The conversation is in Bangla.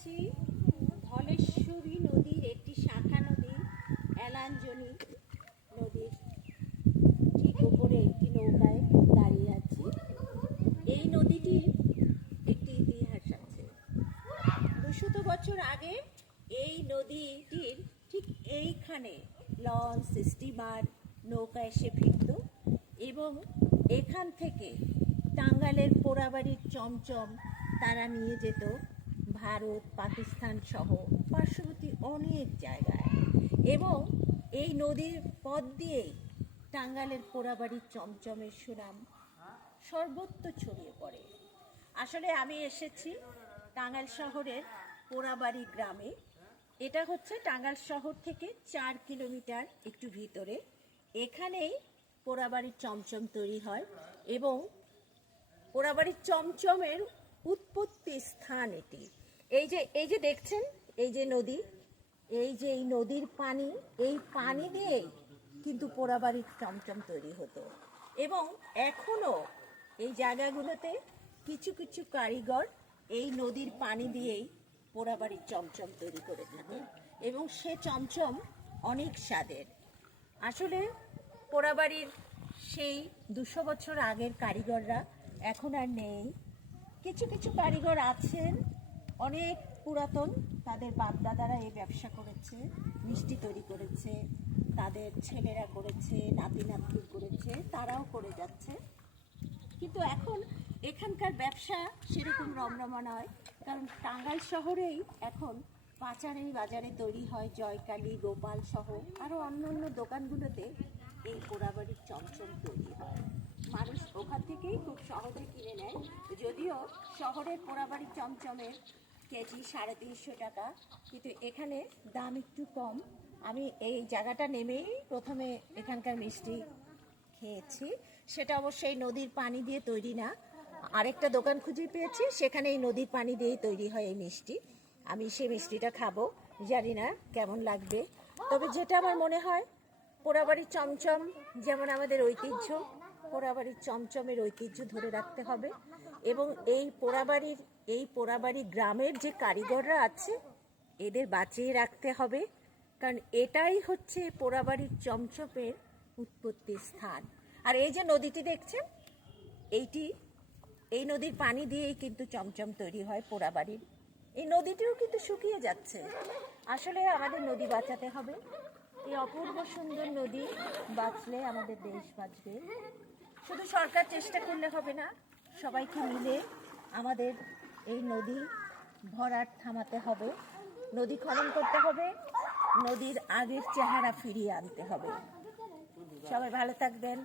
আছি ধলেশ্বরী নদীর একটি শাখা নদী এলাঞ্জনী নদীর ঠিক উপরে একটি নৌকায় দাঁড়িয়ে আছি। এই নদীটির একটি ইতিহাস আছে। 200 বছর আগে এই নদীটির ঠিক এইখানে লঞ্চ, স্টিমার, নৌকা এসে ভিড়ত এবং এখান থেকে টাঙ্গাইলের পোড়াবাড়ির চমচম তারা নিয়ে যেত ভারত, পাকিস্তান সহ পার্শ্ববর্তী অনেক জায়গায়। এবং এই নদীর পথ দিয়েই টাঙ্গাইলের পোড়াবাড়ির চমচমের সুনাম সর্বত্র ছড়িয়ে পড়ে। আসলে আমি এসেছি টাঙ্গাইল শহরের পোড়াবাড়ি গ্রামে। এটা হচ্ছে টাঙ্গাইল শহর থেকে 4 কিলোমিটার একটু ভিতরে। এখানেই পোড়াবাড়ির চমচম তৈরি হয় এবং পোড়াবাড়ির চমচমের উৎপত্তি স্থান এটি। এই যে দেখছেন, এই যে নদী, এই নদীর পানি, এই পানি দিয়েই কিন্তু পোড়াবাড়ির চমচম তৈরি হতো। এবং এখনো এই জায়গাগুলোতে কিছু কিছু কারিগর এই নদীর পানি দিয়েই পোড়াবাড়ির চমচম তৈরি করে থাকে এবং সে চমচম অনেক স্বাদের। আসলে পোড়াবাড়ির সেই 200 বছর আগের কারিগররা এখন আর নেই। কিছু কিছু কারিগর আছেন অনেক পুরাতন, তাদের বাপদাদারা এই ব্যবসা করেছে, মিষ্টি তৈরি করেছে, তাদের ছেলেরা করেছে, নাতি নাতনি করেছে, তারাও করে যাচ্ছে। কিন্তু এখন এখানকার ব্যবসা সেরকম রমরমা নয়, কারণ টাঙ্গাইল শহরেই এখন পাচারি বাজারে তৈরি হয় জয়কালী, গোপাল সহ আরও অন্য অন্য দোকানগুলোতে এই পোড়াবাড়ির চমচম তৈরি হয়। মানুষ ওখান থেকেই খুব সহজে কিনে নেয়। যদিও শহরের পোড়াবাড়ির চমচমের কেজি 350 টাকা, কিন্তু এখানে দাম একটু কম। আমি এই জায়গাটা নেমেই প্রথমে এখানকার মিষ্টি খেয়েছি। সেটা অবশ্যই নদীর পানি দিয়ে তৈরি না, আরেকটা দোকান খুঁজে পেয়েছি, সেখানে এই নদীর পানি দিয়েই তৈরি হয় এই মিষ্টি। আমি সেই মিষ্টিটা খাবো, জানি না কেমন লাগবে। তবে যেটা আমার মনে হয়, পোড়াবাড়ির চমচম যেমন আমাদের ঐতিহ্য, পোড়াবাড়ির চমচমের ঐতিহ্য ধরে রাখতে হবে এবং এই পোড়াবাড়ি গ্রামের যে কারিগররা আছে এদের বাঁচিয়ে রাখতে হবে, কারণ এটাই হচ্ছে পোড়াবাড়ির চমচমের উৎপত্তি স্থান। আর এই যে নদীটি দেখছেন, এই নদীর পানি দিয়েই কিন্তু চমচম তৈরি হয় পোড়াবাড়ির। এই নদীটিও কিন্তু শুকিয়ে যাচ্ছে। আসলে আমাদের নদী বাঁচাতে হবে। এই অপূর্ব সুন্দর নদী বাঁচলে আমাদের দেশ বাঁচবে। শুধু সরকার চেষ্টা করলে হবে না, সবাইকে মিলে আমাদের এই নদী ভরাট থামাতে হবে, নদী খনন করতে হবে, নদীর আগের চেহারা ফিরিয়ে আনতে হবে। সবাই ভালো থাকবেন।